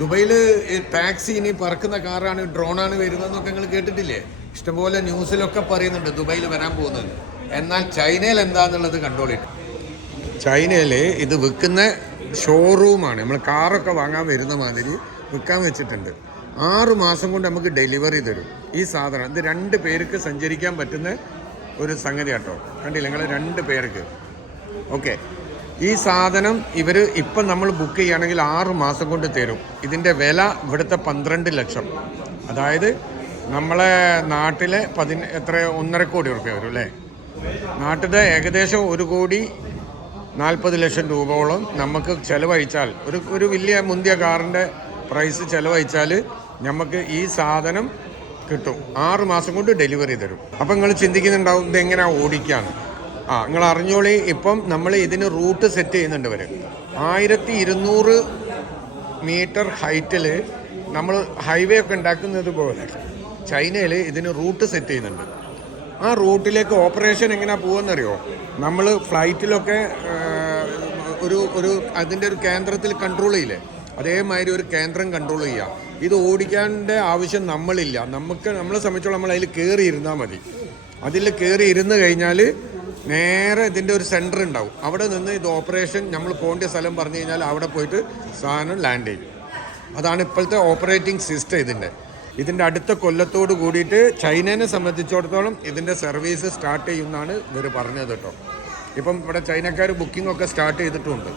ദുബൈയിൽ ടാക്സി ഇനി പറക്കുന്ന കാറാണ്, ഡ്രോണാണ് വരുന്നതെന്നൊക്കെ നിങ്ങൾ കേട്ടിട്ടില്ലേ? ഇഷ്ടംപോലെ ന്യൂസിലൊക്കെ പറയുന്നുണ്ട് ദുബൈയിൽ വരാൻ പോകുന്നത്. എന്നാൽ ചൈനയിൽ എന്താന്നുള്ളത് കണ്ടോളിട്ട്. ചൈനയിൽ ഇത് വിൽക്കുന്ന ഷോറൂമാണ്. നമ്മൾ കാറൊക്കെ വാങ്ങാൻ വരുന്ന മാതിരി വിൽക്കാൻ വെച്ചിട്ടുണ്ട്. 6 മാസം കൊണ്ട് നമുക്ക് ഡെലിവറി തരും ഈ സാധനം. ഇത് 2 പേർക്ക് സഞ്ചരിക്കാൻ പറ്റുന്ന ഒരു സംഗതി കേട്ടോ. കണ്ടില്ല നിങ്ങൾ, 2 പേർക്ക്. ഓക്കെ, ഈ സാധനം ഇവർ ഇപ്പം നമ്മൾ ബുക്ക് ചെയ്യുകയാണെങ്കിൽ 6 മാസം കൊണ്ട് തരും. ഇതിൻ്റെ വില ഇവിടുത്തെ 12 ലക്ഷം. അതായത് നമ്മളെ നാട്ടിലെ 1.5 കോടി റുപ്യ വരും അല്ലേ? നാട്ടിലെ ഏകദേശം 1,40,00,000 രൂപയോളം നമുക്ക് ചിലവഴിച്ചാൽ, ഒരു വലിയ മുന്തിയ കാറിൻ്റെ പ്രൈസ് ചിലവഴിച്ചാൽ നമുക്ക് ഈ സാധനം കിട്ടും. 6 മാസം കൊണ്ട് ഡെലിവറി തരും. അപ്പം നിങ്ങൾ ചിന്തിക്കുന്നുണ്ടാവും ഇതെങ്ങനെയാണ് ഓടിക്കാന്ന്. നിങ്ങൾ അറിഞ്ഞോളി. ഇപ്പം നമ്മൾ ഇതിന് റൂട്ട് സെറ്റ് ചെയ്യുന്നുണ്ട്. ഇവർ 1200 മീറ്റർ ഹൈറ്റിൽ നമ്മൾ ഹൈവേ ഒക്കെ ഉണ്ടാക്കുന്നത് പോലെ ചൈനയിൽ ഇതിന് റൂട്ട് സെറ്റ് ചെയ്യുന്നുണ്ട്. ആ റൂട്ടിലേക്ക് ഓപ്പറേഷൻ എങ്ങനെയാണ് പോകുമെന്നറിയോ? നമ്മൾ ഫ്ലൈറ്റിലൊക്കെ അതിൻ്റെ ഒരു കേന്ദ്രത്തിൽ കൺട്രോൾ ചെയ്യില്ലേ, അതേമാതിരി ഒരു കേന്ദ്രം കൺട്രോൾ ചെയ്യുക. ഇത് ഓടിക്കാൻ്റെ ആവശ്യം നമ്മളില്ല. നമ്മളെ സംബന്ധിച്ചോളം നമ്മൾ അതിൽ കയറി ഇരുന്നാൽ മതി. അതിൽ കയറി ഇരുന്ന് കഴിഞ്ഞാൽ നേരെ ഇതിൻ്റെ ഒരു സെൻറ്റർ ഉണ്ടാവും. അവിടെ നിന്ന് ഇത് ഓപ്പറേഷൻ നമ്മൾ പോകേണ്ട സ്ഥലം പറഞ്ഞു കഴിഞ്ഞാൽ അവിടെ പോയിട്ട് സാധനം ലാൻഡ് ചെയ്യും. അതാണ് ഇപ്പോഴത്തെ ഓപ്പറേറ്റിംഗ് സിസ്റ്റം. ഇതിൻ്റെ അടുത്ത കൊല്ലത്തോട് കൂടിയിട്ട് ചൈനയെ സംബന്ധിച്ചിടത്തോളം ഇതിൻ്റെ സർവീസ് സ്റ്റാർട്ട് ചെയ്യുമെന്നാണ് ഇവർ പറഞ്ഞത് കേട്ടോ. ഇപ്പം ഇവിടെ ചൈനക്കാർ ബുക്കിംഗ് ഒക്കെ സ്റ്റാർട്ട് ചെയ്തിട്ടുമുണ്ട്.